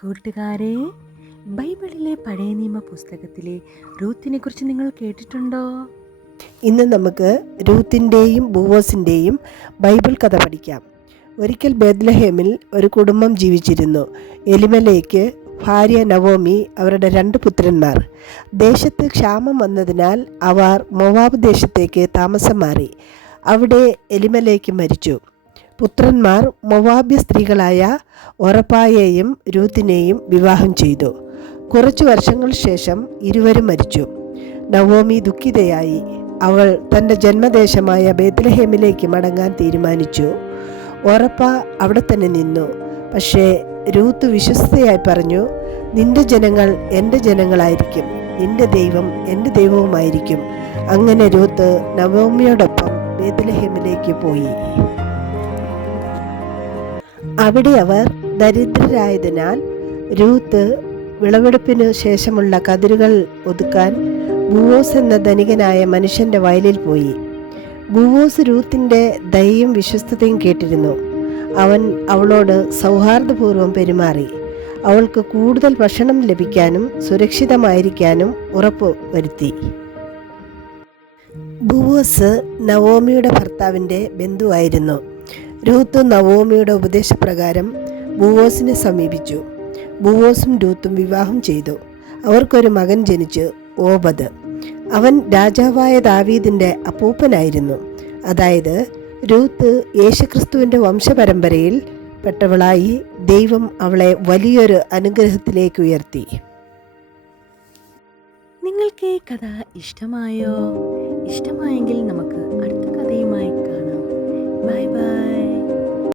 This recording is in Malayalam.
കൂട്ടുകാരെ, ബൈബിളിലെ പഴയ നിയമ പുസ്തകത്തിലെ റൂത്തിനെ കുറിച്ച് നിങ്ങൾ കേട്ടിട്ടുണ്ടോ? ഇന്ന് നമുക്ക് രൂത്തിൻ്റെയും ബൂവോസിൻ്റെയും ബൈബിൾ കഥ പഠിക്കാം. ഒരിക്കൽ ബേത്ലഹേമിൽ ഒരു കുടുംബം ജീവിച്ചിരുന്നു. എലിമലേക്ക്, ഭാര്യ നവോമി, അവരുടെ 2 പുത്രന്മാർ. ദേശത്ത് ക്ഷാമം വന്നതിനാൽ അവർ മോവാബ് ദേശത്തേക്ക് താമസം മാറി. അവിടെ എലിമലേക്ക് മരിച്ചു. പുത്രന്മാർ മൊവാബ്യ സ്ത്രീകളായ ഒറപ്പായെയും രൂത്തിനെയും വിവാഹം ചെയ്തു. കുറച്ചു വർഷങ്ങൾ ശേഷം ഇരുവരും മരിച്ചു. നവോമി ദുഃഖിതയായി. അവൾ തൻ്റെ ജന്മദേശമായ ബേത്ലഹേമിലേക്ക് മടങ്ങാൻ തീരുമാനിച്ചു. ഒറപ്പ അവിടെ തന്നെ നിന്നു. പക്ഷേ രൂത്ത് വിശ്വസ്തയായി പറഞ്ഞു, നിന്റെ ജനങ്ങൾ എൻ്റെ ജനങ്ങളായിരിക്കും, നിന്റെ ദൈവം എൻ്റെ ദൈവവുമായിരിക്കും. അങ്ങനെ രൂത്ത് നവോമിയോടൊപ്പം ബേത്ലഹേമിലേക്ക് പോയി. അവിടെ അവർ ദരിദ്രരായതിനാൽ രൂത്ത് വിളവെടുപ്പിനു ശേഷമുള്ള കതിരുകൾ ഒതുക്കാൻ ബൂവോസ് എന്ന ധനികനായ മനുഷ്യന്റെ വയലിൽ പോയി. ബൂവോസ് രൂത്തിന്റെ ദയയും വിശ്വസ്തതയും കേട്ടിരുന്നു. അവൻ അവളോട് സൗഹാർദ്ദപൂർവ്വം പെരുമാറി. അവൾക്ക് കൂടുതൽ ഭക്ഷണം ലഭിക്കാനും സുരക്ഷിതമായിരിക്കാനും ഉറപ്പു വരുത്തി. ബൂവോസ് നവോമിയുടെ ഭർത്താവിൻ്റെ ബന്ധുവായിരുന്നു. രൂത്ത് നവോമിയുടെ ഉപദേശപ്രകാരം ബൂവോസിനെ സമീപിച്ചു. ബൂവോസും രൂത്തും വിവാഹം ചെയ്തു. അവർക്കൊരു മകൻ ജനിച്ചു, ഓബദ്. അവൻ രാജാവായ ദാവീദിൻ്റെ അപ്പൂപ്പനായിരുന്നു. അതായത് രൂത്ത് യേശുക്രിസ്തുവിൻ്റെ വംശപരമ്പരയിൽ പെട്ടവളായി. ദൈവം അവളെ വലിയൊരു അനുഗ്രഹത്തിലേക്ക് ഉയർത്തി. നിങ്ങൾക്ക് ഈ കഥ ഇഷ്ടമായോ? ഇഷ്ടമായെങ്കിൽ നമുക്ക് അടുത്ത കഥയുമായി കാണാം. Bye bye.